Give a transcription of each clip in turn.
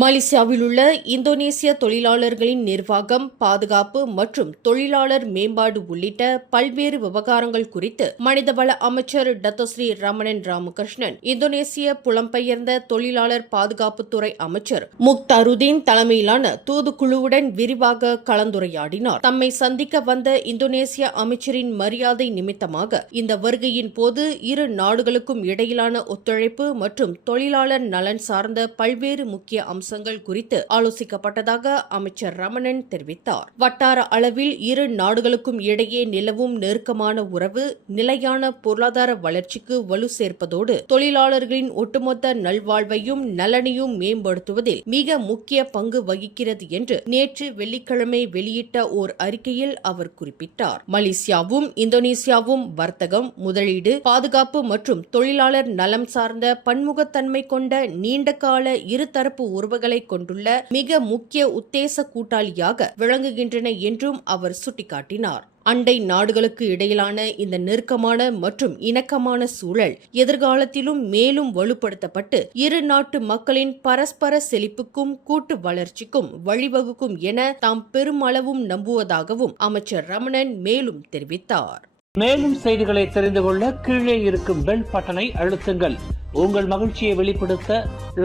மலேசியாவில் உள்ள இந்தோனேசிய தொழிலாளர்களின் நிர்வாகம், பாதுகாப்பு மற்றும் தொழிலாளர் மேம்பாடு உள்ளிட்ட பல்வேறு விவகாரங்கள் குறித்து மனிதவள அமைச்சர் டத்தோஸ்ரீ ரமணன் ராமகிருஷ்ணன், இந்தோனேசிய புலம்பெயர்ந்த தொழிலாளர் பாதுகாப்புத்துறை அமைச்சர் முக்தாருதீன் தலைமையிலான தூதுக்குழுவுடன் விரிவாக கலந்துரையாடினார். தம்மை சந்திக்க வந்த இந்தோனேசிய அமைச்சரின் மரியாதை நிமித்தமாக இந்த வருகையின் போது இரு நாடுகளுக்கும் இடையிலான ஒத்துழைப்பு மற்றும் தொழிலாளர் நலன் சார்ந்த பல்வேறு முக்கிய அம்சங்கள் குறித்து ஆலோசிக்கப்பட்டதாக அமைச்சர் ரமணன் தெரிவித்தார். வட்டார அளவில் இரு நாடுகளுக்கும் இடையே நிலவும் நெருக்கமான உறவு நிலையான பொருளாதார வளர்ச்சிக்கு வலு சேர்ப்பதோடு தொழிலாளர்களின் ஒட்டுமொத்த நல்வாழ்வையும் நலனையும் மேம்படுத்துவதில் மிக முக்கிய பங்கு வகிக்கிறது என்று நேற்று வெள்ளிக்கிழமை வெளியிட்ட ஓர் அறிக்கையில் அவர் குறிப்பிட்டார். மலேசியாவும் இந்தோனேசியாவும் வர்த்தகம், முதலீடு, பாதுகாப்பு மற்றும் தொழிலாளர் நலம் சார்ந்த பன்முகத்தன்மை கொண்ட நீண்டகால இருதரப்பு உறவுகளை கொண்டுள்ள மிக முக்கிய உத்தேச கூட்டாளியாக விளங்குகின்றன என்றும் அவர் சுட்டிக்காட்டினார். அண்டை நாடுகளுக்கு இடையிலான இந்த நெருக்கமான மற்றும் இணக்கமான சூழல் எதிர்காலத்திலும் மேலும் வலுப்படுத்தப்பட்டு இரு நாட்டு மக்களின் பரஸ்பர செழிப்புக்கும் கூட்டு வளர்ச்சிக்கும் வழிவகுக்கும் என தாம் பெருமளவும் நம்புவதாகவும் அமைச்சர் ரமணன் மேலும் தெரிவித்தார். மேலும் செய்திகளை தெரிந்து கொள்ள கீழே இருக்கும் பெல் பட்டனை அழுத்துங்கள். உங்கள் மகிழ்ச்சியை வெளிப்படுத்த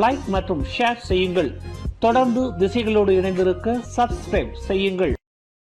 லைக் மற்றும் ஷேர் செய்யுங்கள். தொடர்ந்து திசைகளோடு இணைந்திருக்க சப்ஸ்கிரைப் செய்யுங்கள்.